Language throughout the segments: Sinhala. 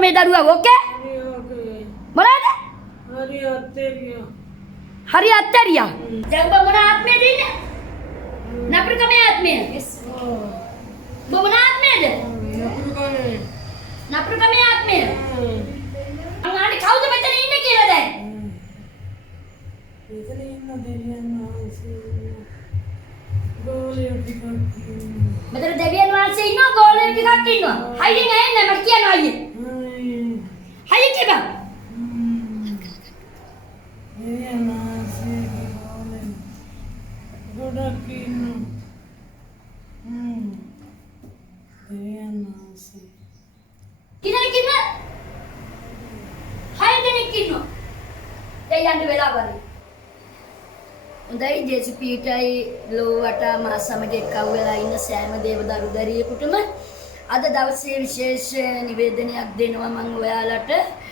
මේ දරුවා ඕකේ? මොනවාද? හරි අත්තරියා. දැන් ඔබ මොන ආත්මයේද ඉන්නේ? නපුරුකමේ ආත්මය. ඔබ මොන ආත්මයේද? නපුරුකමේ ආත්මය. අංගානේ කවුද මෙතන ඉන්නේ කියලා දැන්? මෙතන ඉන්න දෙවියන් වහන්සේ ගෝලියෝ ටිකක් මෙතන දෙවියන් වහන්සේ ඉන්නවා ගෝලයෝ ටිකක් ඉන්නවා. හයියෙන් ඇහෙන්නේ මට කියනවා අයියේ. හයියෙන් කියපන්. දෙවියන් වහන්සේ ගොඩක් ඉන්නවා. දෙවියන් වහන්සේ කිනෙක් ඉන්නවා? හය දෙනෙක් ඉන්නවා. ඒ යන්න වෙලා වරි. හොඳයි ජේසුපීටයි ලෝවට මා සමග එක්ව වෙලා ඉන්න සෑම දේවදරුදරියෙකුටම අද දවසේ විශේෂ නිවේදනයක් දෙනවා මම ඔයාලට.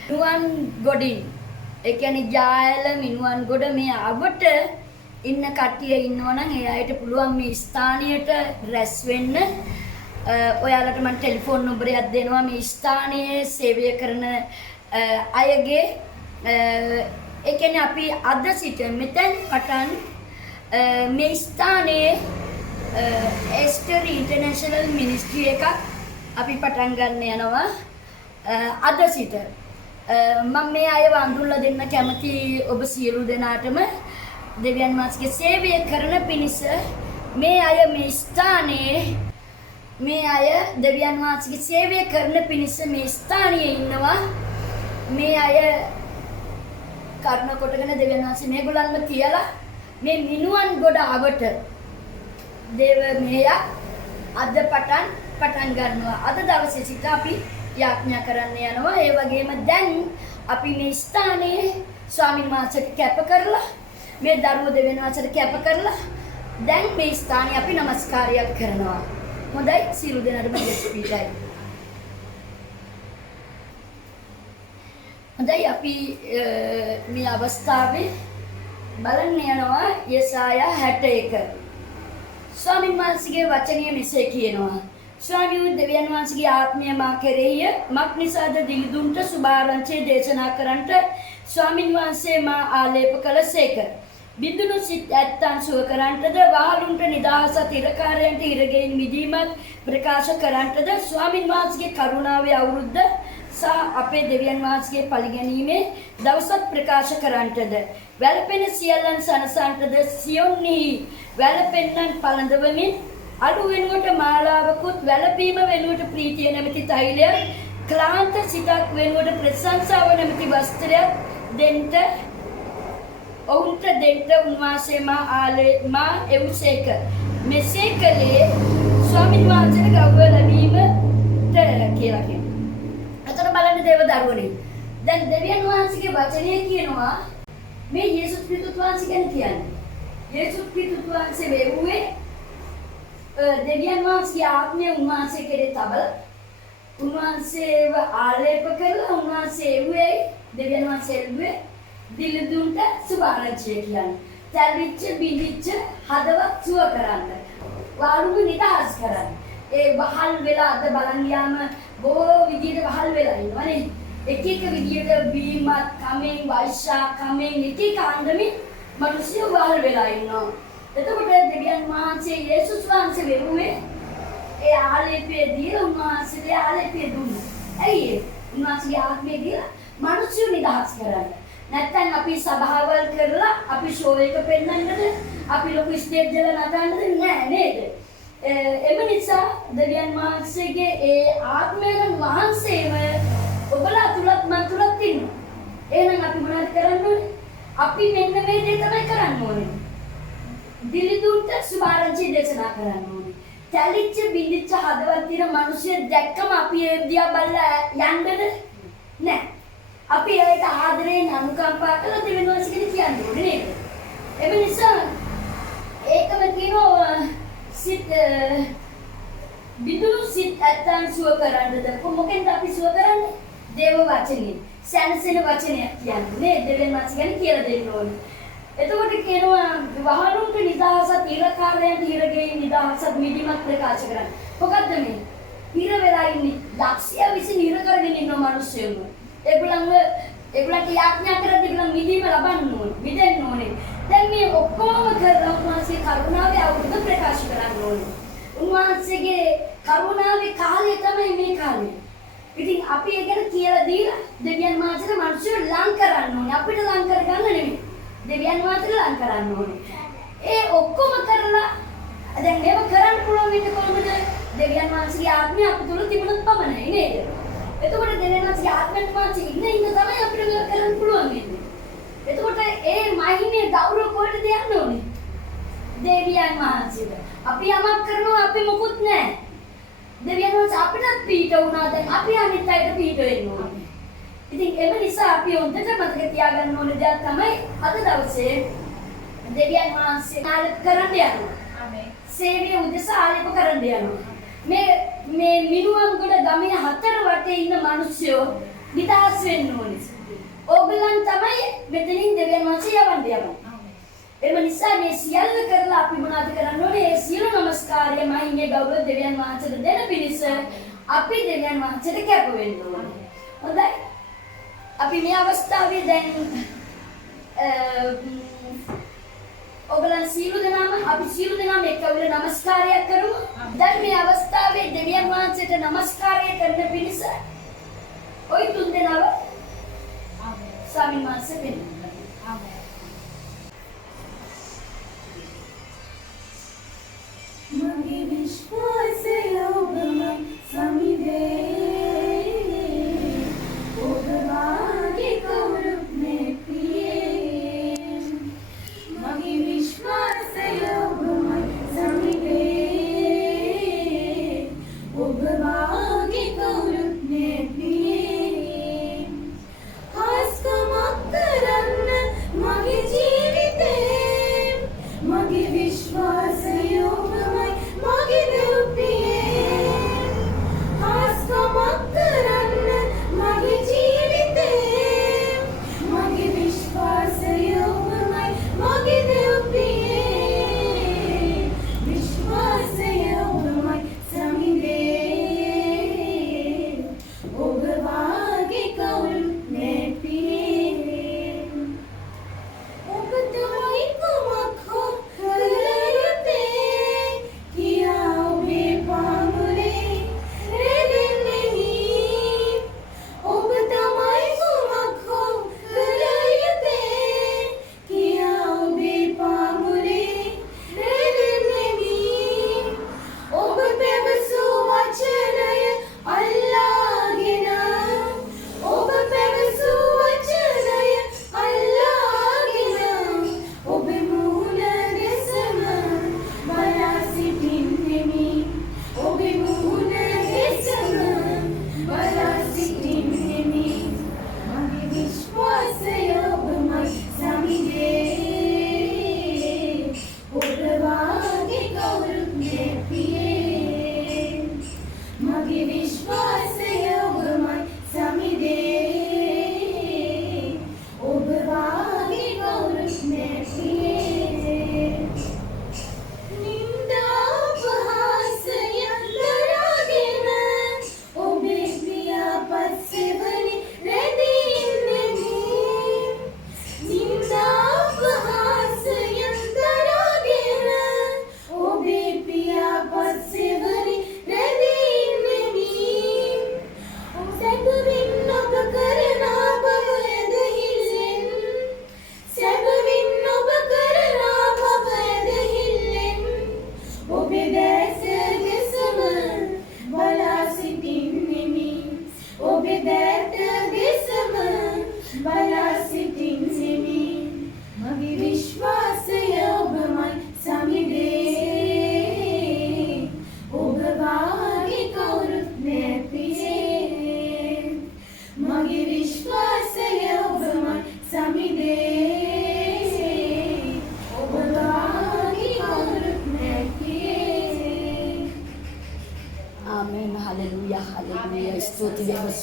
මිනුවන් ගොඩින් ඒ කියන්නේ ජායල මිනුවන් ගොඩ මේ අවට ඉන්න කට්ටිය ඉන්නවනම් ඒ අයට පුළුවන් මේ ස්ථානයට රැස් වෙන්න. ඔයාලට මම ටෙලිෆෝන් නම්බරයක් දෙනවා මේ ස්ථානයේ සේවය කරන අයගේ. ඒ කියන්නේ අපි අද සිට මෙතෙන් පටන් මේ ස්ථානයේ එස්ටර් ඉන්ටර්නැෂනල් මිනිස්ට්‍රි එකක් අපි පටන් ගන්න යනවා අද සිට. මම මේ අයව අඳුල්ලා දෙන්න කැමති ඔබ සියලු දෙනාටම දෙවියන් වහන්සේගේ සේවය කරන පිණිස මේ අය මේ ස්ථානයේ මේ අය දෙවියන් වහන්සේගේ සේවය කරන පිණිස මේ ස්ථානයේ ඉන්නවා. මේ අය කර්ණ කොටගෙන දෙවියන් වහන්සේ මේගොල්ලන්ව තියලා මේ මිනුවන් ගොඩ අවට දේව මෙහෙයක් අද පටන් ගන්නවා. අද දවසේ සිට අපි යාඥා කරන්න යනවා. ඒ වගේම දැන් අපි මේ ස්ථානයේ ස්වාමීන් වහන්සේට කැප කරලා මේ ධර්ම දෙවියන් වහන්සේට කැප කරලා දැන් මේ ස්ථානයේ අපි নমස්කාරයක් කරනවා. හොඳයි සියලු දෙනාටම ජේසුපීටයි. හොඳයි අපි මේ අවස්ථාවේ බලන්න යනවා යෙසායා 61. ස්වාමීන් වහන්සේගේ වචනය මෙසේ කියනවා. ස්වාමීන් දෙවියන් වහන්සේගේ ආත්මය මා කෙරෙහිය මක් නිසාද දිලිදුන්ට සුභාරංචිය දේශනා කරන්නට ස්වාමීන් වහන්සේ මා ආලේප කළසේක. බිඳුණු සිත් ඇත්තන් සුව කරන්නටද වහලුන්ට නිදහස තිරකාරයන්ට ඉරගෙයින් මිදීමක් ප්‍රකාශ කරන්නටද ස්වාමීන් වහන්සේගේ කරුණාවේ අවුරුද්ද සහ අපේ දෙවියන් වහන්සේගේ පරිගැනීමේ දවසක් ප්‍රකාශ කරන්නටද වැළපෙන සියල්ලන් සනසන්නටද සියොන්හි වැළපෙන්නන් පළඳවමින් අඩු වෙනුවට මාලාවකුත් වැළපීම වෙනුවට ප්‍රීතිය නැමැති තෛලයක් ක්ලාන්ත සිතක් වෙනුවට ප්‍රශංසාව නැමැති වස්ත්‍රයක් දෙන්ට ඔවුන්ට දෙන්න උන්වහන්සේ මා එව්සේක. මෙසේ කළේ ස්වාමීන් වහන්සේට ගෞරව ලැබීමට කියලා කියනවා. අතන බලන්න දේව දරුවනේ. දැන් දෙවියන් වහන්සේගේ වචනය කියනවා මේ යේසුස් ක්‍රිස්තුස් වහන්සේ ගැන කියන්නේ. යේසුස් ක්‍රිස්තුස් වහන්සේ වෙව්වේ දෙවියන් වහන්සේගේ ආත්මය උන්වහන්සේ කෙරේ තබල උන්වහන්සේව ආලේප කරලා උන්වහන්සේ එව්වේ දෙවියන් වහන්සේ එව්වේ දිලිදුන්ට සුභාරංචිය කියන්නේ. තැල්විච්ච බිඳිච්ච හදවත් සුව කරන්න. වාළුව නිදහස් කරන්න. ඒ වහල් වෙලා අද බලන් ගියාම බොහෝ විදිහට වහල් වෙලා ඉන්නවනේ. එක එක විදිහට බීමත් කමෙන් වෛශා කමෙන් එක එක අන්දමින් මිනිස්සු වහල් වෙලා ඉන්නවා. එතකොට දෙවියන් වහන්සේ යේසුස් වහන්සේ වෙරුවේ ඒ ආලේපය දීලා උන්වහන්සේට ආලේපය දුන්නා. ඇයි ඒ? උන්වහන්සේගේ ආත්මය දීලා මිනිස්සු නිදහස් කරන්න. නැත්තම් අපි සභාවල් කරලා අපි ෂෝ එක පෙන්වන්නද අපි ලොකු ස්ටේජ් එක නටන්නද නෑ නේද? එම නිසා දෙවියන් වහන්සේගේ ඒ ආත්මයන් වහන්සේම ඔබලා තුලත් මන් තුලත් ඉන්නවා. එහෙනම් අපි මොනවද කරන්න ඕනේ? අපි මෙන්න මේ දේ තමයි කරන්න ඕනේ. දිලිදුන්ට සුභාරංචිය දේශනා කරන්න ඕනේ. තැලිච්ච බිඳිච්ච හදවත් දින මිනිස්සු දැක්කම අපි ඒ දිහා බලලා යන්නද? නෑ. අපි ඒකට ආදරයෙන් අනුකම්පා කරලා දෙවියන් වහන්සේට කියන්න ඕනේ නේද? ඒ නිසා ඒකම කියනවා සිත් බිඳුණු සිත් ඇත්තන් සුව කරන්නද මොකෙන්ද අපි සුව කරන්නේ? දේව වචනේ. සැනසෙන වචනයක් කියන්නේ නේද? දෙවියන් වහන්සේ ගැන කියලා දෙන්න ඕනේ. එතකොට කියනවා වහලුන්ට නිදහසත් ඉරකාරයන්ට ඉරගෙයින් නිදහසත් මිදීමක් ප්‍රකාශ කරන්න. මොකද්ද මේ? හිර වෙලා ඉන්නේ. යක්ෂයා විසින් හිර කරගෙන ඉන්න මිනිස්සුන්ව. ඒගොල්ලන්ට යාඥා කරද්දී ඒගොල්ලන් මිදීම ලබන්න ඕනේ. මිදෙන්න ඕනේ. දැන් මේ ඔක්කොම කරලා උන්වහන්සේ කරුණාවේ අවුරුද්ද ප්‍රකාශ කරන්න ඕනේ. උන්වහන්සේගේ කරුණාවේ කාලය තමයි මේ කාලය. ඉතින් අපි ඒක ගැන කියලා දීලා දෙවියන් වහන්සේට මිනිස්සු ලං කරන්න ඕනේ. අපිට ලං කරගන්න නෙමෙයි. දෙවියන් වහන්සේට ලං කරන්න ඕනේ. ඒ ඔක්කොම කරලා දැන් මේව කරන්න පුළුවන් වෙන්නේ කොහොමද? දෙවියන් වහන්සේගේ ආත්මය අප තුළ තිබුණොත් පමණයි නේද? එතකොට දෙවියන් වහන්සේගේ ආත්මෙන් වහන්සේ ඉන්න තමයි අපිට මේක කරන්න පුළුවන් වෙන්නේ. එතකොට ඒ මහිමේ ගෞරව කොහෙටද යන්න ඕනේ? දෙවියන් වහන්සේට. අපි යමක් කරනවා අපි මොකුත් නැහැ. දෙවියන් වහන්සේ අපිටත් පීඩ වුණා දැන් අපි අනිත් අයට පීඩ වෙන්න ඕනේ. ඉතින් ඒ නිසා අපි හොඳට මතක තියාගන්න ඕනේ දෙයක් තමයි අද දවසේ දෙවියන් වහන්සේ ආලප කරන්න යනවා. ආමේන්. සේවය උදෙසා ආලප කරන්න යනවා. මේ මිනුවන්ගොඩ ගමේ හතර වටේ ඉන්න මිනිස්සුયો නිදහස් වෙන්න ඕනේ. ඕගොල්ලන් තමයි මෙතනින් දෙවියන් වහන්සේ යවන්න යනවා. එම නිසා මේ සියල්ල කරලා අපි මොනවද කරන්න ඕනේ? ඒ සියලු නමස්කාරය මහිමේ ගෞරව දෙවියන් වහන්සේට දෙන පිණිස අපි දෙවියන් වහන්සේට කැප වෙන්න ඕනේ. හොඳයි. අපි මේ අවස්ථාවේ දැන් ඔයගලන් සියලු දෙනාම එක්කවිල නමස්කාරයක් කරමු. දැන් මේ අවස්ථාවේ දෙවියන් වහන්සේට නමස්කාරය කරන පිණිස ඔය තුන් දෙනාව ස්වාමීන් වහන්සේ වෙනවා. ආමේන්. මගේ විශ්වාසය ඔබමයි සමිදේ ඔබ වාගේ කවුරුත් නැතිේ මගේ විශ්වාසය ඔබමයි සමිදේ ඔබ වාගේ කවුරුත් නැතිේ හස්කමක් කරන්න මගේ ජීවිතේ මගේ විශ්වාසය ඔබමයි මගේ දෙව්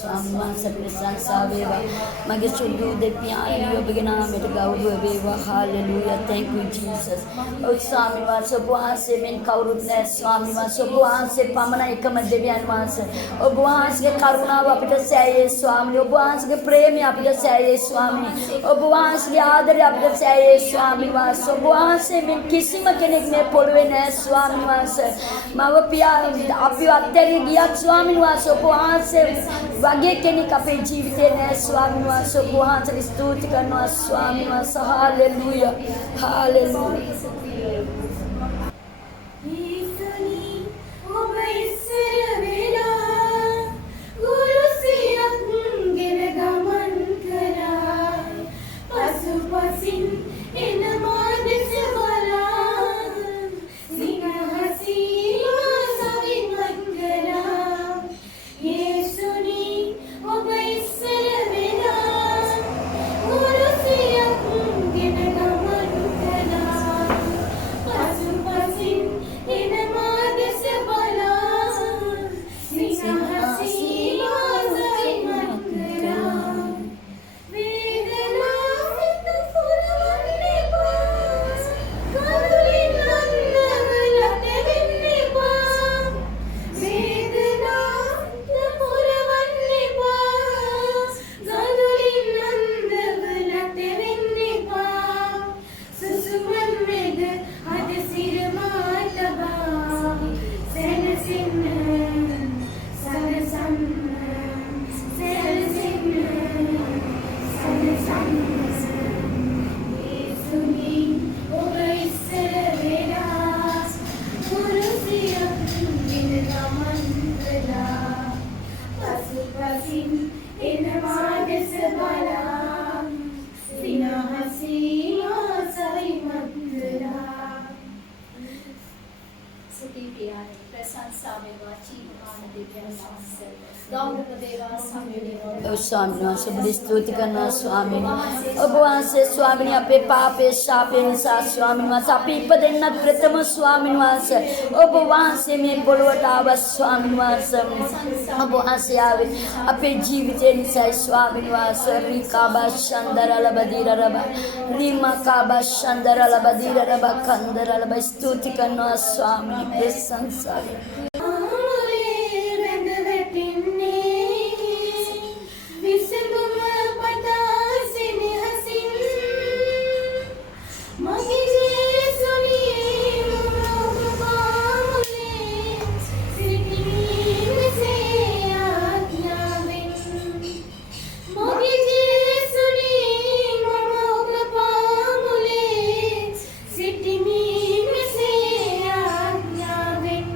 ස්වාමීන් වහන්සේ ප්‍රශංසා වේවා මගේ සුදු දෙවියන් ඔබගේ නාමයට ගෞරව වේවා hallelujah thank you Jesus ඔබ ස්වාමීන් වහන්සේ ඔබ වහන්සේ මෙන් කවුරුත් නැහැ ස්වාමීන් වහන්සේ ඔබ වහන්සේ පමණ එකම දෙවියන් වහන්සේ ඔබ වහන්සේගේ කරුණාව අපිට සෑයේ ස්වාමීන් ඔබ වහන්සේගේ ප්‍රේමය අපිට සෑයේ ස්වාමීන් ඔබ වහන්සේගේ ආදරය අපිට සෑයේ ස්වාමීන් වහන්සේ ඔබ වහන්සේ මෙන් කිසිම කෙනෙක් මේ පොළොවේ නැහැ ස්වාමීන් වහන්සේ මව පියා අපි අත්හැරී ගියත් ස්වාමීන් වහන්සේ ඔබ වහන්සේ වගේ කෙනෙක් අපේ ජීවිතේ නැහැ ස්වාමීන් වහන්සේ ඔබ වහන්සේට ස්තුති කරනවා ස්වාමීන් වහන්සේ hallelujah hallelujah ඊසුනි ඔබ ඉස්සර වෙලා ගුරුසියක් ගෙන ගමන් කරා පසුපසින් එන මා දෙස බලා සිනහසින් සවිමත් කරා ඊසුනි ඔබ ඉස්සර වෙලා ගුරුසියක් ගෙන ගමන් කරා පසුපසින් එන මා දෙස බලා සිනහසින් සවිමත් කරා වේදනාවෙන් පුරවන්නේ පාස් කඳුලින් අන්නවලට වෙන්නේ පාස් වේදනාවෙන් පුරවන්නේ පාස් කඳුලින් අන්නවලට වෙන්නේ පාස් සුසුමන් වෙද අද සිරමා ලබා සැනසෙන්න සනසන්න සැනසෙන්න ඊසුනි ඔබ ඉස්සර වෙලා කුරුසියක් ගෙන ගමන් කළා පසුපසින් එනවා දෙස බලා සිනහසින් සවිමත් කළා සුති ප්‍රියානි ප්‍රශංසා වේවා චීවමාන දෙවියන් වහන්සේ ගෞරව දේවා සම්මේලනය ඔව් ස්වාමීන් වහන්සේ ඔබ ස්තුති කරනවා ස්වාමීන් ඔබ වහන්සේ ස්වාමීන් අපේ පාපේ ශාපේ නිසා ස්වාමීන් වහන්සේ අපි ඉපදෙන්නත් ප්‍රථම ස්වාමීන් වහන්සේ ඔබ වහන්සේ මේ පොළොවට ආව ස්වාමීන් වහන්සේ ඔබ වහන්සේ ආවේ අපේ ජීවිතේ නිසා ස්වාමීන් වහන්සේ රිකාබා ශන්දරල බදීරරබ රිමකාබා ශන්දරල බදීරරබ කන්දරල ස්තුති කරනවා ස්වාමීන් ප්‍රශංසා ආමලේ රැඳ වැටෙන්නේ විසඳුම පතා සිනහසින් මගේ ජේසුනි මොන පාමුලේ සිටිමි මෙසේ ආඥාවෙන් මගේ ජේසුනි මොන පාමුලේ සිටිමි මෙසේ ආඥාවෙන්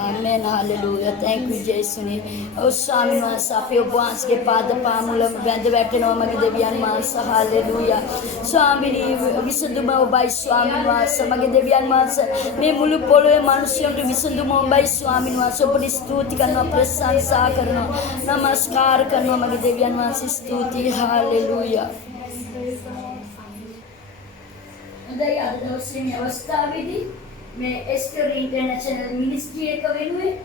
Amen. Hallelujah. Thank you, Jesus. Oh, Swami Mansa, අපේ ඔබ වහන්සේගේ පාද පාමුල වැඳ වැටෙනවා මගේ දෙවියන් වහන්සේ. Hallelujah. ස්වාමීනි විසඳුම ඔබයි ස්වාමීන් වහන්සේ. මගේ දෙවියන් වහන්සේ මේ මුළු පොළොවේ මිනිසුන්ට විසඳුම ඔබයි ස්වාමීන් වහන්සේ. ඔබට ස්තුති කරනවා, ප්‍රශංසා කරනවා, නමස්කාර කරනවා මගේ දෙවියන් වහන්සේ. ස්තුතියි. Hallelujah. හොඳයි අද දවසේ මේ අවස්ථාවේදී මේ එස්ටර් ඉන්ටර්නැෂනල් මිනිස්ට්‍රි එක වෙනුවෙන්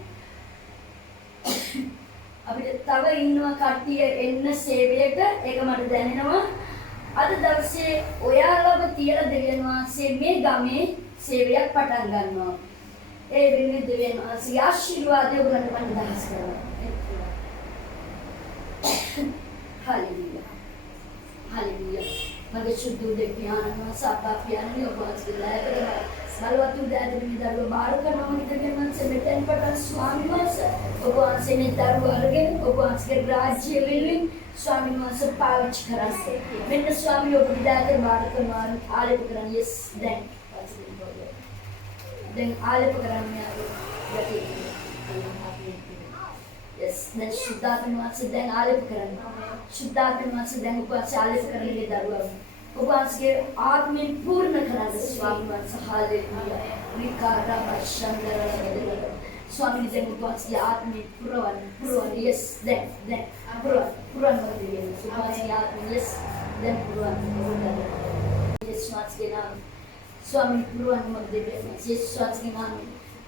අපිට තව ඉන්නවා කට්ටිය එන්න සේවයට. ඒක මට දැනෙනවා. අද දවසේ ඔයාලම තියලා දෙවියන් වහන්සේ මේ ගමේ සේවයක් පටන් ගන්නවා. ඒ වෙනුවෙන් දෙවියන් වහන්සේ ආශිර්වාදය ඔබට මම දහස් කරනවා. හalleluya. හalleluya. මගේ සුදු දෙවියන් සපා පියන්නේ ඔබ වහන්සේලා සල්වතු දැදෙමි දරුව බාර කරනවා මගේ දෙවියන් වහන්සේ මෙතෙන් පටන් ස්වාමීන් වහන්සේ ඔබ වහන්සේ මේ දරුව අරගෙන ඔබ වහන්සේගේ රාජ්‍ය වෙනුවෙන් ස්වාමීන් වහන්සේ පාවිච්චි කරන්නේ. මෙන්න ස්වාමී ඔබ දැදෙමි බාර කරනවා ආලේප කරන yes දැන් ආලේප කරන්නේ යටි yes දැන් සුද්ධාත්ම වහන්සේ දැන් ආලේප කරනවා. සුද්ධාත්ම වහන්සේ දැන් ඔබ වහන්සේ ආලේප කරන්නේ දරුවා ඔබ වහන්සේගේ ආත්මයෙන් පූර්ණ කරන්න ස්වාමීන් වහන්සේ. හalleluya. විකාරා වශන්දරල ස්වාමීන් දැන් ඔබ වහන්සේගේ ආත්මයෙන් පුරවන්න yes දැන් පුරවන්න දෙවියන් ස්වාමීන් ආත්මයෙන් yes දැන් පුරවන්න yes වහන්සේගේ නාම ස්වාමීන් පුරවන්න මගේ දෙවියන් yes වහන්සේගේ නාම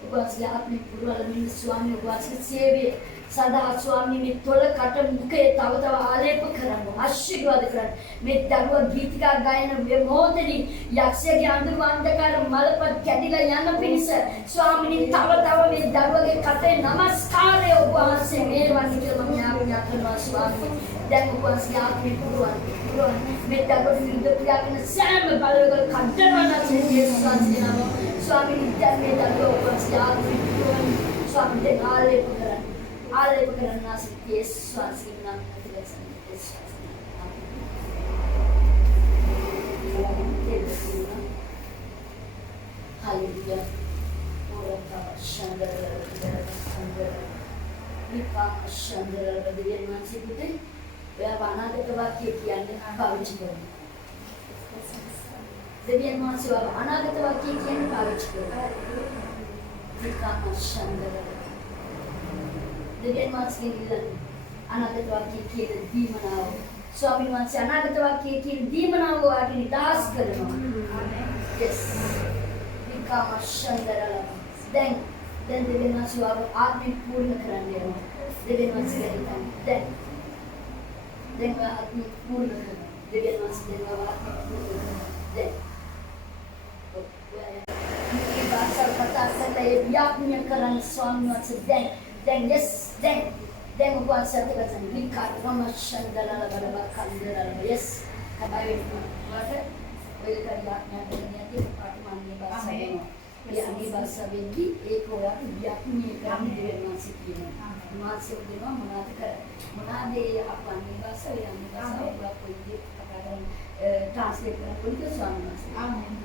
ඔබ වහන්සේගේ ආත්මයෙන් පුරවන්න ස්වාමීන් ඔබ වහන්සේගේ සේවය සදා ස්වාමී මේ තොල කට මුඛයේ තව තව ආලේප කරන්න ආශිර්වාද කරන්න මේ දරුවා ගීතිකා ගායන මොහොතේදී යක්ෂයාගේ අඳුරු අන්ධකාර මලපත් කැඩිලා යන පිණිස ස්වාමීනි තව තව මේ දරුවගේ කටේ නමස්කාරය ඔබ වහන්සේ මේවන්න කියලා මම යාඥා කරනවා ස්වාමී. දැන් ඔබ වහන්සේ ආත්මේ පුරවන්න මේ දරුවට විරුද්ධ ක්‍රියා කරන සෑම බලවේග කඩනවා නැති යේසුස් වහන්සේ නම ස්වාමීනි දැන් මේ දරුවා ඔබ වහන්සේ ආත්මේ පුරවන්න ස්වාමී දැන් ආලේප කරන්න ආලේප කරන ආසිත යේසුස් වහන්සේ නම ඇතුළත Hallelujah. Ora shandara විපා සඳර දෙවියන් වහන්සේ පුතේ ඔයා අනාගත වාක්‍ය කියන්නේ පාවිච්චි කරනවා. දෙවියන් වහන්සේ ඔයා අනාගත වාක්‍ය කියන්නේ පාවිච්චි කරනවා. විපා සඳර දෙවියන් වහන්සේ කියන්නේ අනාගත වාක්‍ය කියන දීමනාව ස්වාමීන් වහන්සේ අනාගත වාක්‍ය කියන දීමනාව වාගේ නිදහස් කරනවා. Yes. විපා සඳර දැන් දෙවියන් වහන්සේ ඔයාව ආත්මයෙන් පූර්ණ කරන්න යනවා. දෙවියන් වහන්සේ දැන් ආත්මයෙන් පූර්ණ කරනවා. දෙවියන් වහන්සේ ආත්මයෙන් පූර්ණ කරනවා. දැන් මේ භාෂාව කතා කරලා ඒ ව්‍යාප්තිය කරන ස්වාමීන් වහන්සේ දැන් yes දැන් ඔබ වහන්සේ අතගතන විකාර රමශන්දරල බඩබ කන්දරල yes හැබැයි වට ඔය කරලා නැත්නම් පාටමාන්නේ භාෂාවෙන් यानी भाषा वेदी एक होगा व्यापनी करने देवे मानसिक जीवन मानसिक जीवन मनाते कर मनाते अपनी भाषा यानी भाषा होगा कोई भी पकारण ट्रांसलेट करना कोई तो स्वामी मानसिक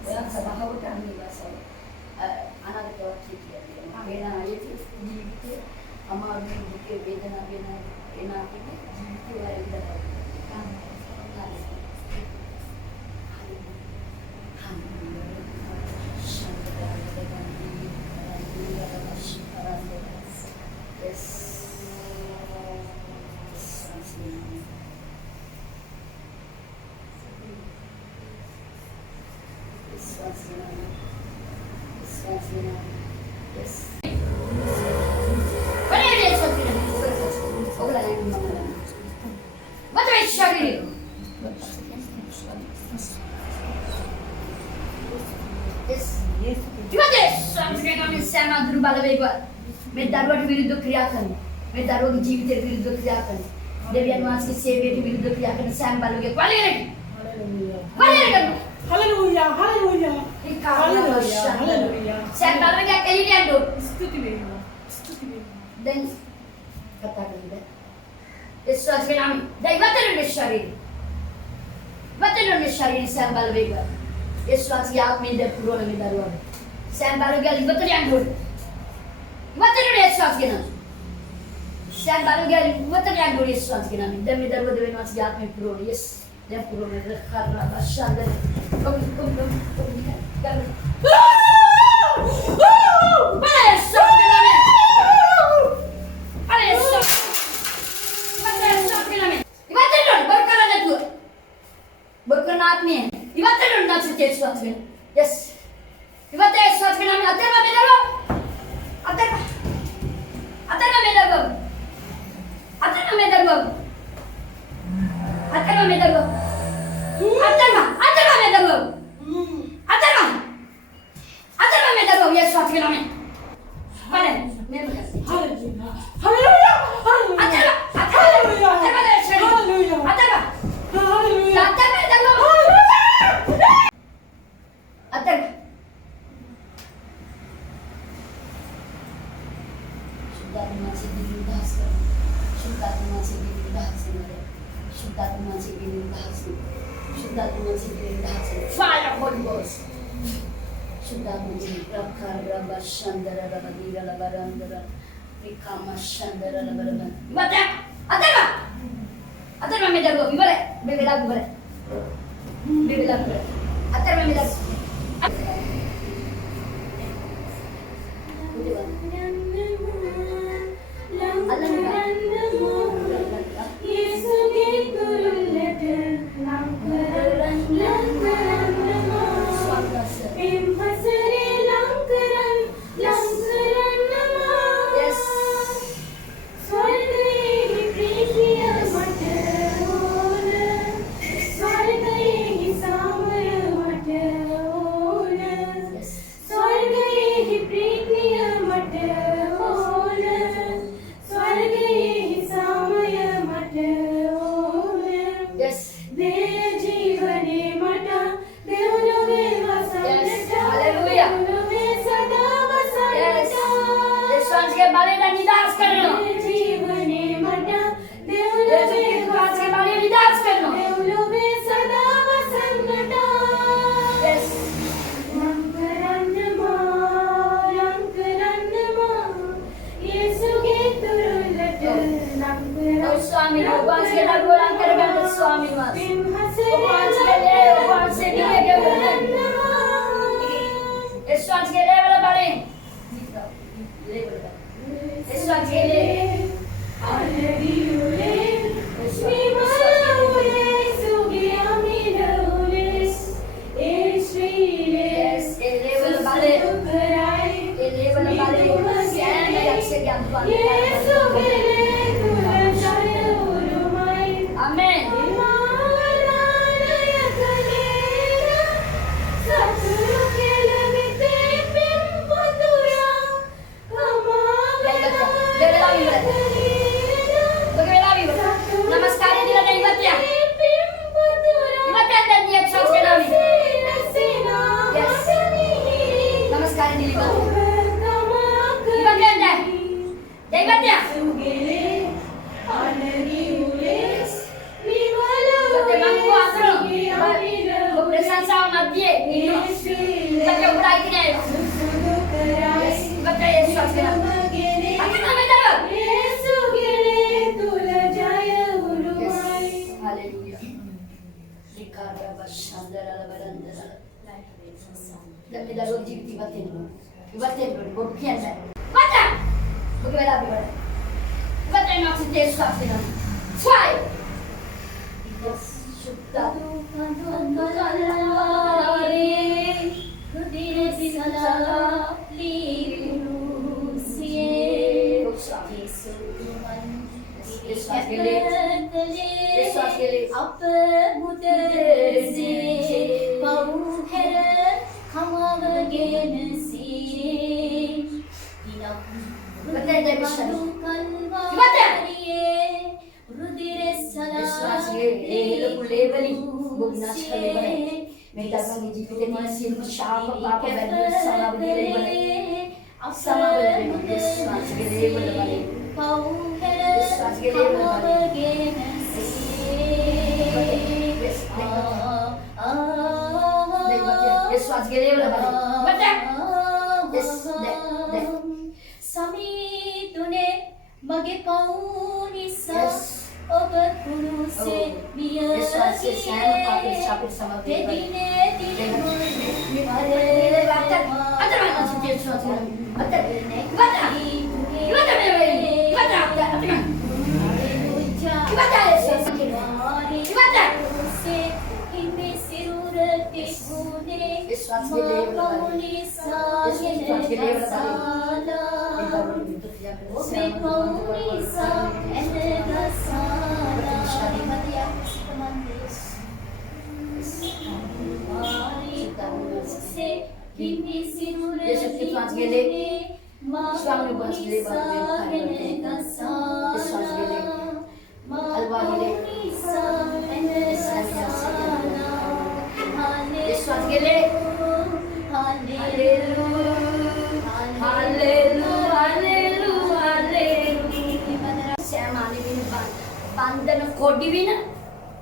वह सदा होगा अन्य भाषा अनागत वाक्य किया बेना ये जीवित हमारे दुखे वेदना बेना बेना के जीवित वाले इधर मैं दरवाजे विरुद्ध क्रिया करने मैं दरवाजे जीवित विरुद्ध क्रिया करने देवियन मास की सेवे के विरुद्ध क्रिया करने सैम बालोगे हालेलुया हालेलुया हालेलुया हालेलुया सैम बालोगे क्या कहीं नहीं आंदो स्तुति में देन कथा करेंगे इस स्वास के नाम दैवतन में शरीर सैम बालोगे इस स्वास की आत्मा में दे पूर्ण में दरवाजे सैम बालोगे लिबतन आंदो What did you Yesus kenal. Saya baru gaya buatan yang dulu Yesus kenal. Demi darah dewi masih jahat mempro Yes. Dia puro karena basan dan kom. Berkenaan nih, ibadah dulu nasi Yesus kenal. Yes. Ibadah Yesus kenal. Ater apa beda lo? Ater apa beda lo? Ater apa beda lo? Ater apa beda lo? Ater apa beda lo? Ater apa beda lo? Yesus kenal. Mana? Mana berkasih? Haleluya. Haleluya. Ater apa? Haleluya. Ater apa? Haleluya. Ater apa? Haleluya. Ater apa beda lo? Ater. Sudah masih dilintas kan? Sudah masih dilintas kan? Sudah masih dilintas. Sudah masih dilintas. Fire Holy Ghost. Sudah menjadi prakara basandara rabadira labarandara rikama sandara labarandara. Ibadah, atema, atema medago, ibare, bebelago bare, bebelago bare, atema medago. Sami මගේ පවුනිසා Yes. ඔබ කුරුසේ මිය Yes, once you stand up, you stop it, some of the people. දෙදිනේ දිනවල Atar mana sih dia suatu yang atar ibadah ibadah memang ibadah atar ibadah ibadah Yesus itu asgele suami bu asgele baru Yesus asgele alwagile Yesus asgele Bandan kodi wina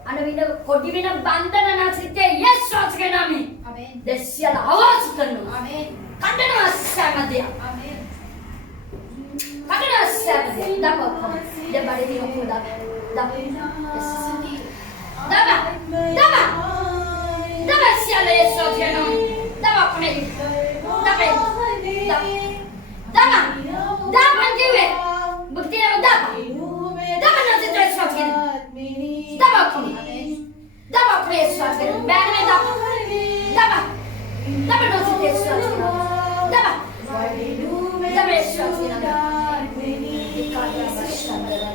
anu wina kodi wina bandan nasite Yesus asgele nami Amen. Desial awas kanu Amen. Kadana samadia Amen. Kadana samadia dapat dia balik di rumah dapat dapat sial Yesus kanu dapat kene dapat jiwe bukti apa dapat nanti Yesus kanu dapat Yesus kanu bagaimana dapat nanti Yesus kanu dapat Yesus kanu dikata bersandar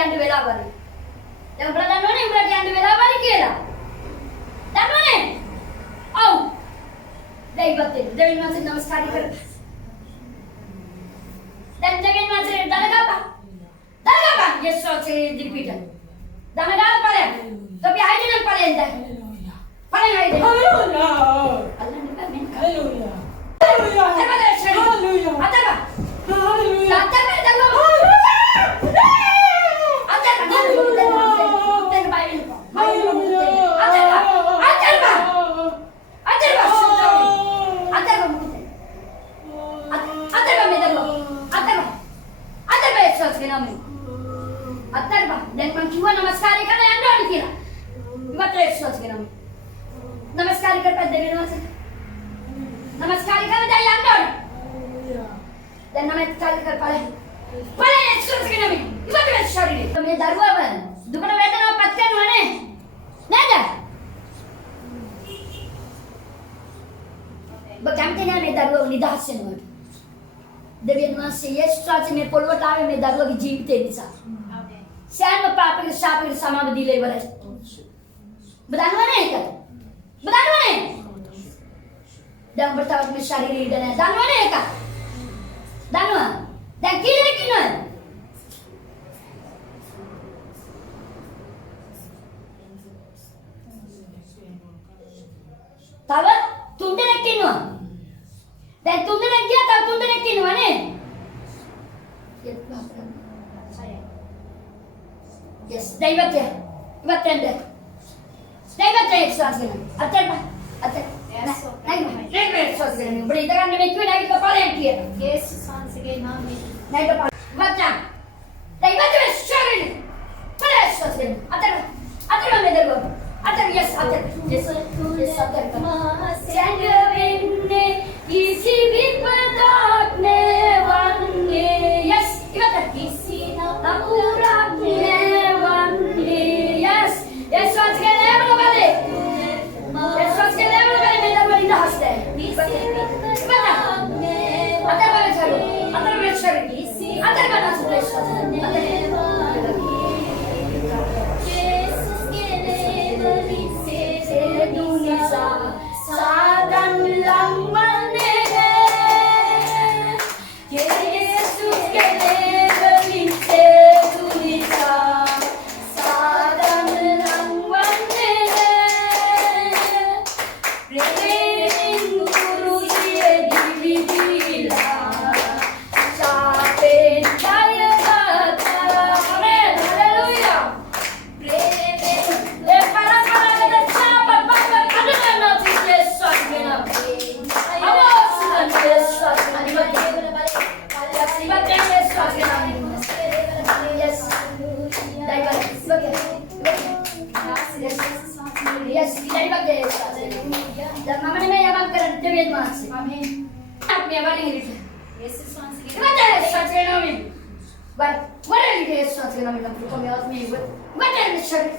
yang dibela bari. Yang berada noni berarti yang dibela bari kira. Dan noni, oh, dari batin, dari masih namaskar kar. Dan jangan masih dalam apa? Yesus diripikan. Dalam apa ya? Tapi hari ini apa yang dah? Paling hari ini. Hallelujah. Allah ni kan minta. Hallelujah. Hallelujah. Hallelujah. Ada apa? Hallelujah. Ada apa? Ada apa? Namaskar करता देवे नमस्कार कर दे यांडोर dan namaskar कर पाले पाले Yesus के नाम में इबाद में शरीर तो मैं दारुआ बन दुकान वेतन और पत्ते वाने नहीं जा बकामते ना मैं दारुआ निदास से नोट देवियन मां से Yesus आज मैं पोलवटावे मैं दारुआ की जीवित है दिशा Amen. सैन में पाप के साप के समाव दिले वाले बताना नहीं क्या बताना नहीं dan bertawaf mesyariri dan mana ya kak? Dan kira-kira tahu tunde nakinu dan tunde nakia tahu tunde nakinu mana? Yes, dah ibat ya, ibat tenda, dah ibat ya Yesus atar naik Yesus berita kan demi kau naik kepala yang kia. Yesus sanse नाम में Naik kepala, baca, dah ibat ya syaril, pada Yesus atar mana dulu, atar yes atar Sangavenne isi vipadakne vanne yes ibat किसी Napurakne vanne yes Yesus ke level balik. Yesus ke level balik minta balik dah haste. Baca. Atar mana cari? Atar mana cari? Atar mana sudah Yesus? Jesus के लेवल से දෙවියන් වහන්සේ. ආමේන්. අපි වරින් යේසුස් වහන්සේගේ What is such a name? But what is such a name? You come out me with what is such?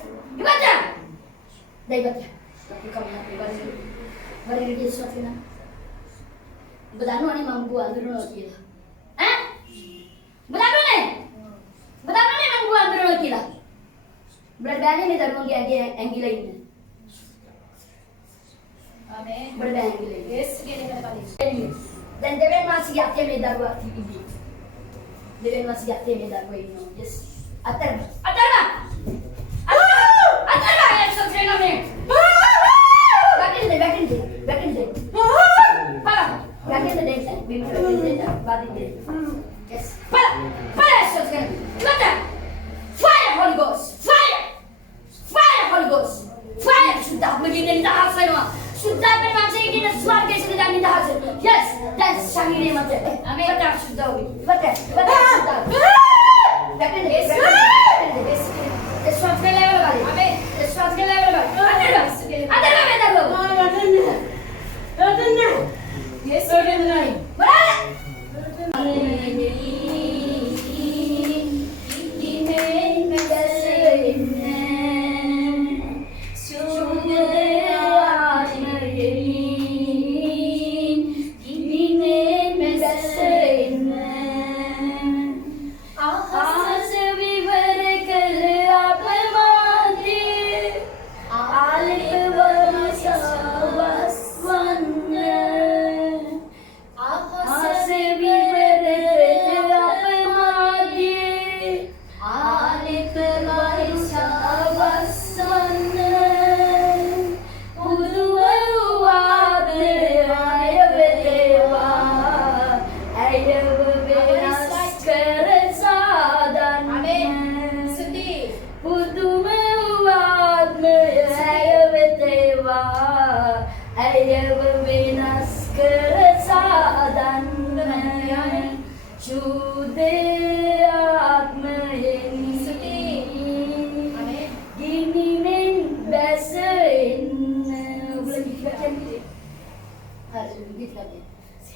What is? Dai baca. You come out me what is such a name? Bedano ni mampu andro kila. Eh? Bedano ni mampu andro kila. Berdani ni darmo ke age angle ini. ආමේන්. Berdani angle. යේසුගේ නමයෙන්. Dan deven masih yakte me darwa TV. Deven masih yakte me darwa ini. Yes. Atar. Ya sotre na me. Back in the. Para. Back in the day. Bim back in the day. Back in the day. Yes. Para sotre. Lata. Fire Holy Ghost. Fire Holy Ghost. Fire sudah begini dah semua. Sudah bermacam ini suara kesini dan ini dah. Yes. Dan sangi ni macam. Amin. Betul sudah. Betul sudah. Back in the day. This one's going level balik. Amin. This one's going level balik. Ada. Yes, Lord. Berada.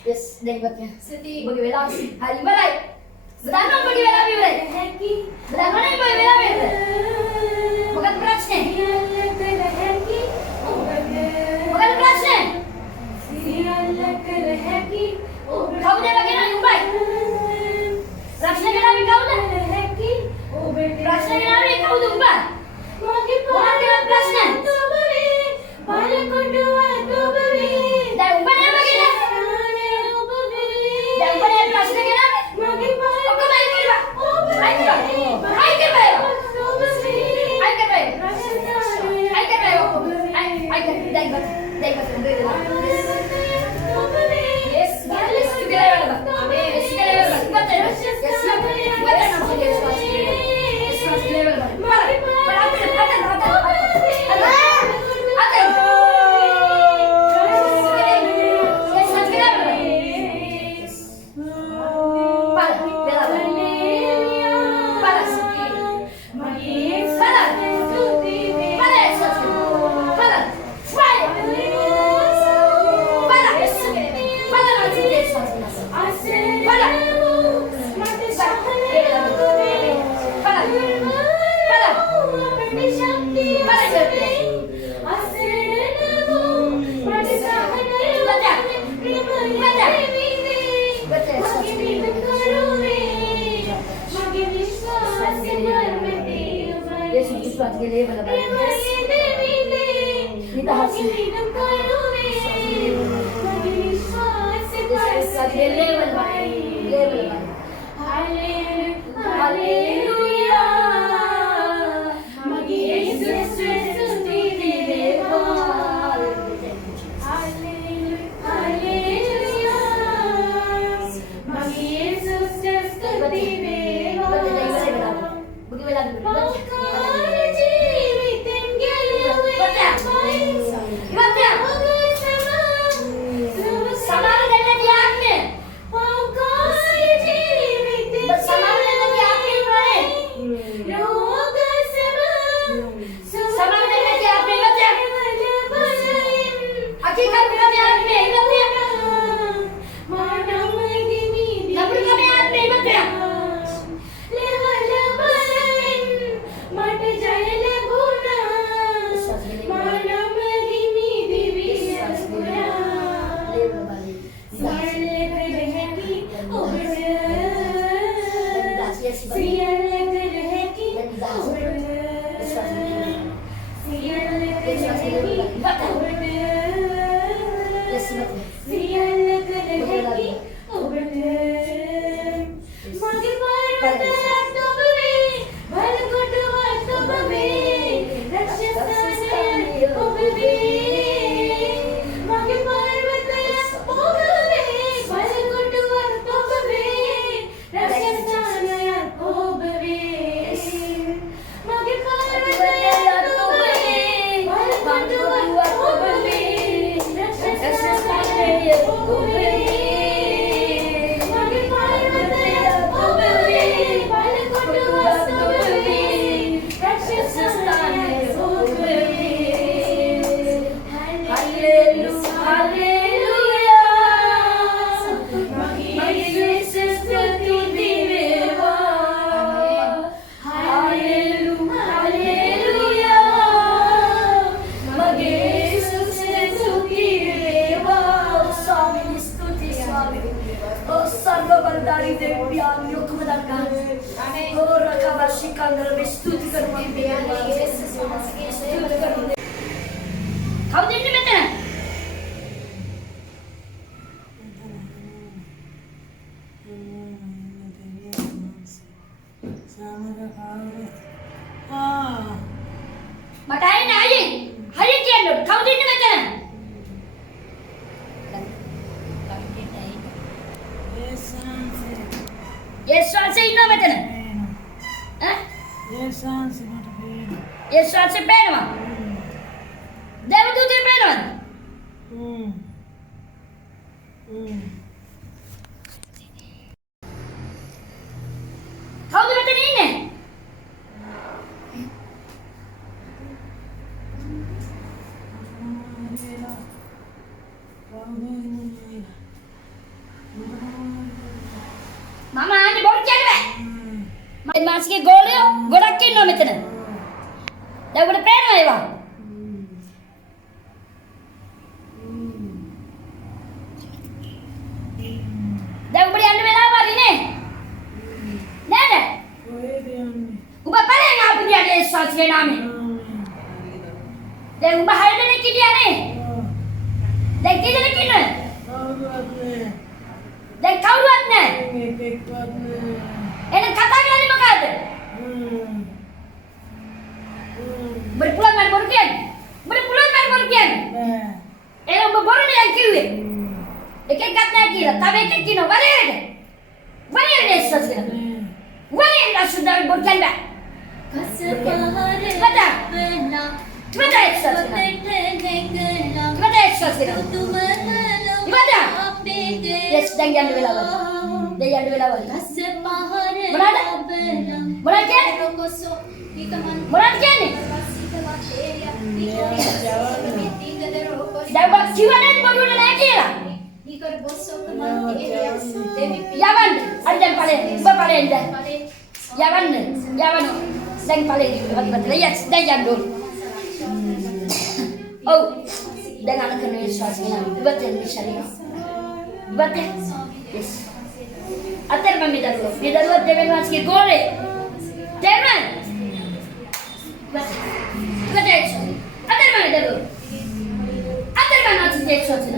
Yes, dengbatnya. Sedih. Bagi bela, hari balai. Berano bagi bela biure. Berano ni bagi bela biure. Bukan berasnya. Bukan berasnya. Kau dah bagi nak umbai. Berasnya kena bagi kau dah. Berasnya kena bagi kau dah umbai. Bukan dia berasnya. Dah umbai dia bagi dah. Dan pada berasnya kena. Kau main ke mana? Main ke mana? Main ke mana? Bersama dengan Makanya aja, aja kian dong. Kau di mana? Yesus anse ino macam mana? Hah? Yesus anse pena mah? Dewa tu tu pena mah? Kau di mana ni? Mama ni baru cakap. Masih ke golio, godak kini nama macam mana? Dah boleh pena mah ya? Dah boleh anda bela apa ni? Nada. Ubah pada yang apa dia ada sesuatu yang nama. Dah ubah hari ni kita ni. Dah kita ni kita. Dah kau buat ni. Enak kata ni macam apa? Berpulang mar berkian. Berpulang mar berkian. Enak berbaru ni yang kiwi. Dekat kata kira, tapi dekat kino, balik lagi. Balik lagi sesuatu kira. Balik lagi sudah berkian dah. Betul. Betul sesuatu kira. Betul sesuatu kira. Betul. Yes, jangan bela bela. Jangan bela bela. Berada? Berada? Berada ni? Dah buat siapa ni baru dah lagi lah. Yawan, ada paling, berpaling dah. Yawan, yawan, dan paling betul lihat, dah jandul. Oh, dengan kena Yesus ni, betul misalnya, betul. Yes. Atar mami daru, ni daru deven masih gore. Deven. Betul. Atar mami daru. Atar mami nanti Yesus ni.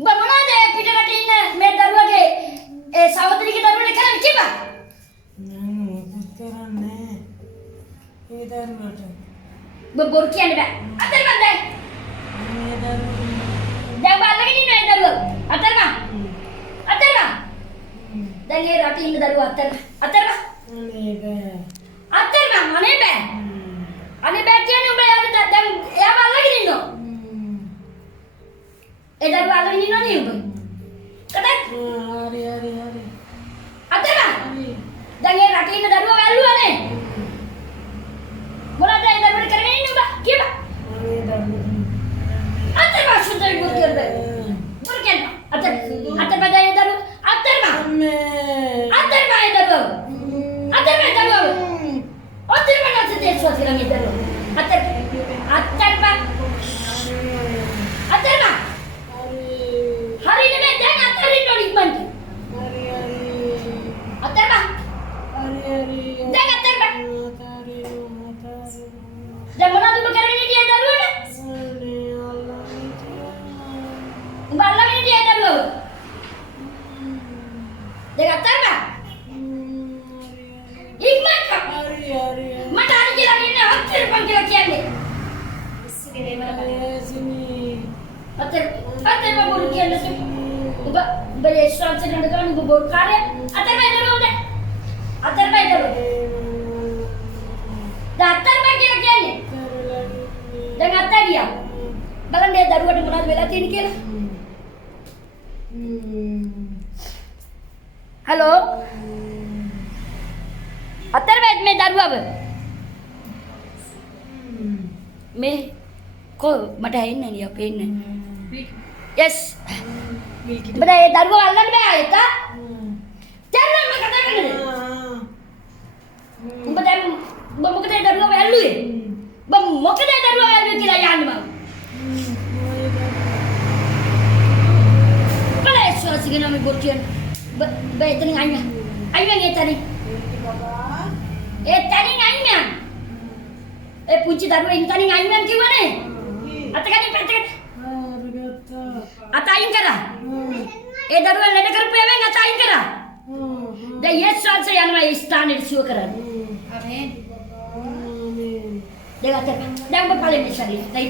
Bagaimana deh kita nanti ini medaru lagi? Sahabatri kita dulu kan kiba? Beborkian dah. Atar mana? Jangan lagi ni medaru. Atar mana? Atar mana? Dan ye rati ini medaru atar. Atar mana? Atar mana? Mana be? Ane be kian ni be dan ya lagi ni no. Daru lagi ni no ni. Kata? Atar mana? Dan ye rati ini medaru alu ane. Bola dah dah berkerja ini ubah, kiba? Atar bah sudah berkerja, berkerja. Atar pada yang daru, atar bah yang daru, atar bah nanti dia suatu yang daru, atar bah, hari ini macam atar ini orang bantu, Dengan terba. Hikmat kak. Mata hari kita ini hampir panggil lagi ni. യേശുവേ ദേവനെ Ater babur kian tu. Uba Yesus sedang dengan babur kare. Ater baik dulu deh. Ater baik dulu. Ater baik lagi ni. Dengan ater dia. Balan dia darurat di mana bela tin kira. Hello. Ater baik me darurat apa? Me ko mata ini dia apa ini? Yes. Benda darurat alam ni apa itu? Jangan nak katakan ni. Benda benda kita darurat apa lu? Benda kita darurat apa kita yang mana? Kalau Yesus segera memberkian, baik tadi ayah, ayah ni tadi, tadi ayah, punci darurat ini tadi ayah ni mana? Atakan ni petek, atayin kara, darurat lada kerupuk yang atayin kara. Dah Yesus saja yang mana istana itu kara. Amin. Dia kata, dah berpaling misalnya, dah.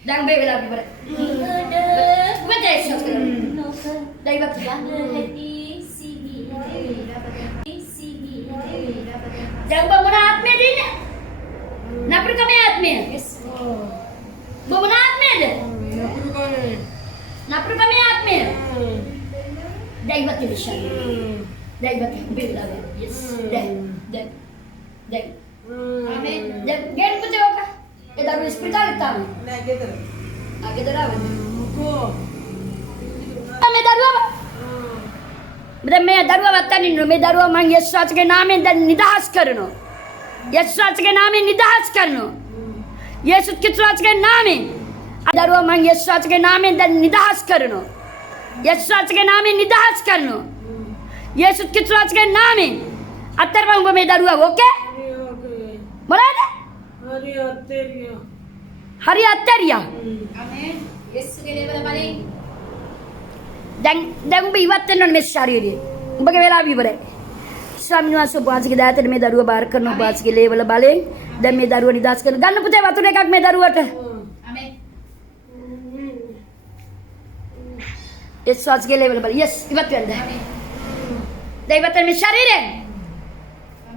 Đang bê về làm gì vậy? Biết thế sao thế? Đây bác sĩ. Jangan bangun atme din. Napur kami atme. Bangun atme deh. Napur kami atme. Dai bati bisa. Dai bati bila. Yes. Dai. Amin. Gen putih apa? Daru hospital tahu. Kita dah. मैं दारुआ बतानी नो मैं दारुआ मांग यीशु के नाम में निदास करनो यीशु के नाम में निदास करनो यीशु के नाम में दारुआ मांग यीशु के नाम में निदास करनो यीशु के नाम में निदास करनो यीशु के नाम में अत्तर मांग मैं दारुआ ओके बोला ना हरी अत्तरिया Amin. യേശുവേ ദേവനെ dan biwat non mesari dia bagaimana abi bare swami nuaso bahas ke data me daruwa bar karno bahas ke level bale dan me daruwa ni das kan gan pute watu ne kak me daruwa ta Amin. es swats ke level bale yes ibat anda dai batan me sharire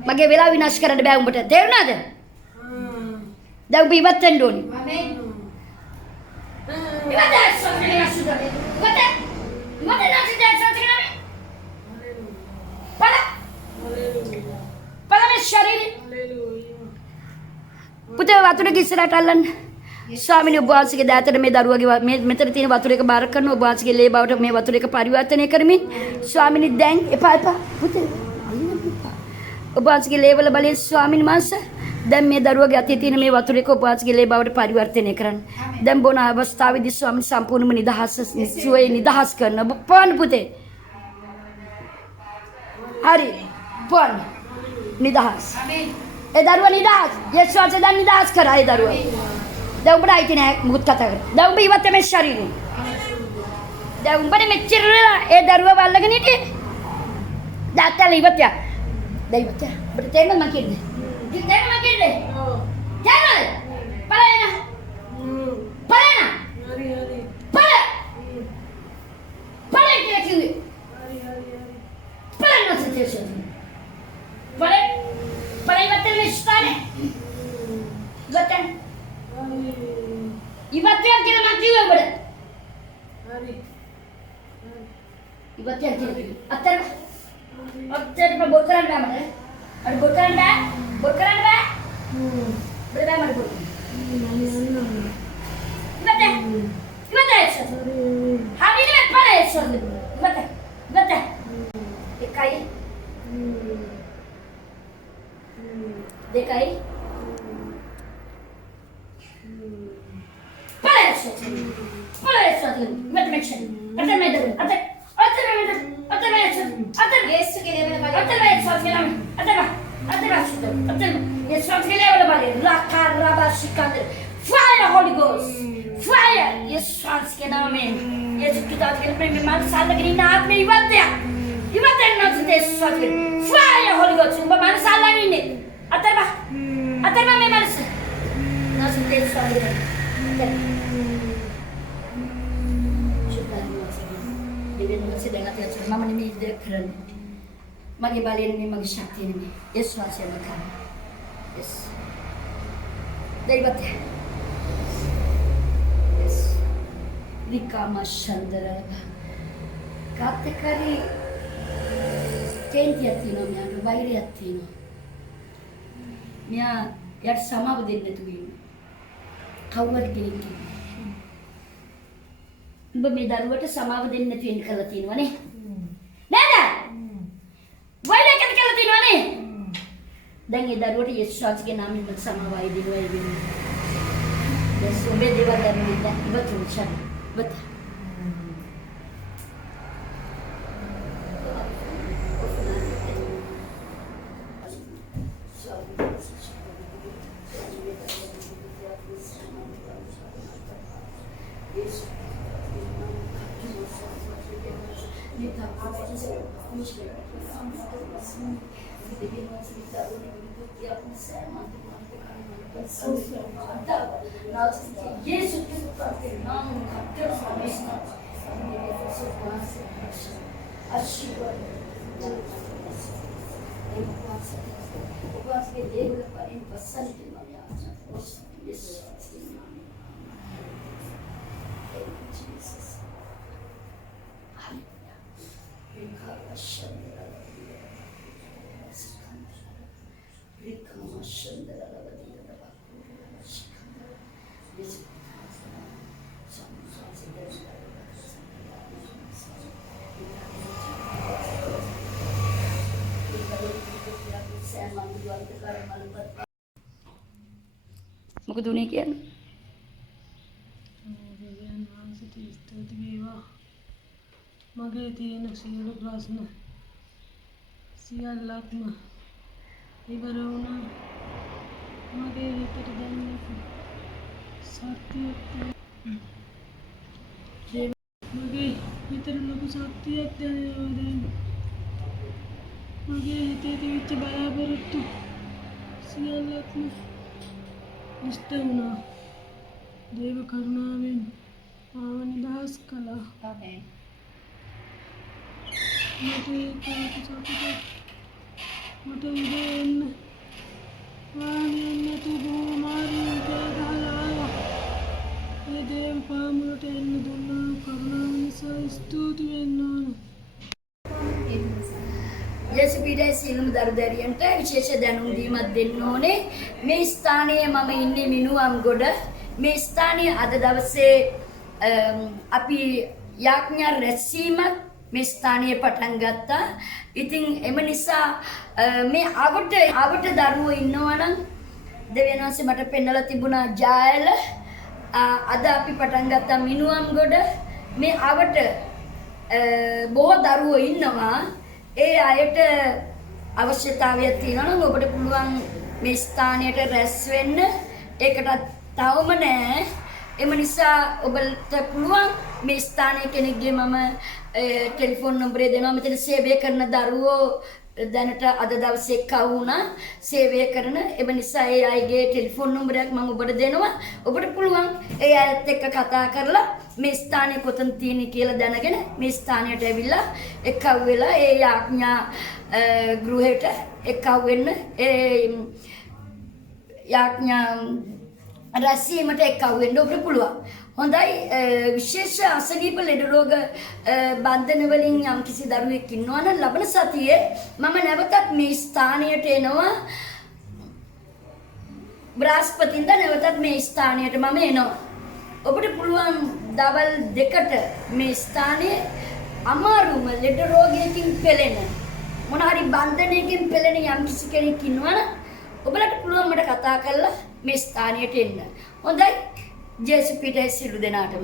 bagaimana vinas karan de baung bata devna de dan biwat tendoni Amin. ibat swats ke level sudah bata Mata nasi dah satu kali. Pala me sharir. Putra waktu lagi serat alan. Swami ne bahas ke data me daruwa ke me ter tin waktu ke bar karno bahas ke le baut me waktu ke pariwartan karmi. Swami ne dang epa putra. Bahas ke level bale swami ne masa. Dan me daruwa ke ati tin me waktu ke bahas ke le baut pariwartan karan. Dan bona अवस्था विधि स्वामी संपूर्ण में निदास सुए निदास करना पन पुते हरी पन निदास Amin. दारुआ निदास ये स्वाच दान निदास करा ये दारुआ दाउ बड़ा इतने मुक्त कथा कर दाउ भी बात में शरीर दाउ बड़े में चिरला ये दारुआ वाला लगनी थी दाता ली बत्या दाई बत्या बड़े तेरे में मकीर दे तेरे पलाए ना Pala kira kiri. Pala nasi terus. Pala ibatan mestane. Ibatan. Ibatan kira mati huआ बड़ा. Ibatan kira. Atar पर बोलकरान बा मरे. और बोलकरान बा. बड़ा मरे बोल. Ibatan. Yesus. Hari ini apa Yesus? Betul. Dekai. Pada Yesus. Betul. യേശുവേ ദേവനെ Fire Holy Ghost. Fire. Yesus के नाम में. Yesus kita akan beri memang saat lagi ni naat में इबादत ඉවතෙන් නැති දේශ සත්‍ය. Fire Holy Ghost. උඹ මනස අල්ලගෙන ඉන්නේ. අතර බා. අතර බා මේ මනස. නැති දේශ සත්‍ය. Mama ni dia keren. Magi balik ni magi syakti ni. Yes, masih makan. Yes. Dari bate. Yes. Vika mashandara. Kate kari. Tenti atino mia, bairi atino. Mia yar sama bedin tu ini. Kawar gini. උඹ මේ දරුවට සමාව දෙන්න නැති වෙන්න කළා තියෙනවනේ නේද? වයිලකට කළා තියෙනවනේ. දැන් ඒ දරුවට යේසුස් වහන්සේගේ නාමයෙන් සමාවයි දෙනවා ඒ වෙන්නේ. දැන් ඔබේ දේවල් දන්නේ දැන් ඉවතුන් ෂන්. බත්. Yesus Kristus namun terus habisnya asyik මොකද උනේ කියන්නේ? දෙවියන් වහන්සේට ස්තුති වේවා. මගේ තියෙන සියලු ප්‍රශ්න සියල්ලක්ම ඉවර වුණා. මගේ හිතට දැනෙන සත්‍යයක් මගේ හිතට ලොකු සත්‍යයක් දැනෙනවා දැන්. මගේ හිතේ තිබිච්ච බලාපොරොත්තු සියල්ලක්ම ඉෂ්ට වුණා. දේව කරුණාවෙන් මාව නිදහස් කළා. ආමේන්. මට ඒක සතුටක්. මට උදේන්න වාහනයක් නැතුව මාරියට ගහලා ආවා. ඒ දේව පාමුලට එන්න දුන්නා. කරුණාව නිසා ස්තුති වෙන්න ඕන. යේසු පිටේ සිළුම් දරුදරියන්ට විශේෂ දැනුම් දීමක් දෙන්න ඕනේ. මේ ස්ථානයේ මම ඉන්නේ මිනුවම් ගොඩ. මේ ස්ථානයේ අද දවසේ අපි යාඥා රැස්වීමක් මේ ස්ථානයේ පටන් ගත්තා. ඉතින් එම නිසා මේ අවට දරුවෝ ඉන්නවා නම් දෙවියන් වහන්සේ මට පෙන්නලා තිබුණා ජායල. අද අපි පටන් ගත්තා මිනුවම් ගොඩ. මේ අවට බොහෝ දරුවෝ ඉන්නවා. ඒ අයට අවශ්‍යතාවයක් තියෙනවා නම් ඔබට පුළුවන් මේ ස්ථානයට රැස් වෙන්න. ඒකට තවම නෑ. එම නිසා ඔබට පුළුවන් මේ ස්ථානයේ කෙනෙක්ගේ මම ටෙලිෆෝන් නම්බරය දෙනවා. මෙතන සේවය කරන දරුවෝ දැනට අද දවසේ කවුණා සේවය කරන. එම නිසා ඒ අයගේ ටෙලිෆෝන් නම්බරයක් මම ඔබට දෙනවා. ඔබට පුළුවන් ඒ අයත් එක්ක කතා කරලා මේ ස්ථානය කොතන තියෙන්නේ කියලා දැනගෙන මේ ස්ථානයට ඇවිල්ලා එක්කව වෙලා ඒ යාඥා ගෘහයට එක්කව වෙන්න. ඒ යාඥා රැස්වීමට එක්කව වෙන්න ඔබට පුළුවන්. හොඳයි. විශේෂ අසනීප ලෙඩ රෝග බන්ධන වලින් යම්කිසි දරුවෙක් ඉන්නවා නම් ලබන සතියේ මම නැවතත් මේ ස්ථානයට එනවා. බ්‍රහස්පතින්දා නැවතත් මේ ස්ථානයට මම එනවා. ඔබට පුළුවන් දවල් 2ට මේ ස්ථානයේ අමාරුම ලෙඩ රෝගයකින් පෙළෙන මොන හරි බන්ධනයකින් පෙළෙන යම්කිසි කෙනෙක් ඉන්නවා නම් ඔබලට පුළුවන් මට කතා කරලා මේ ස්ථානයට එන්න. හොඳයි. ජේසු පිටේ සිළු දෙනාටම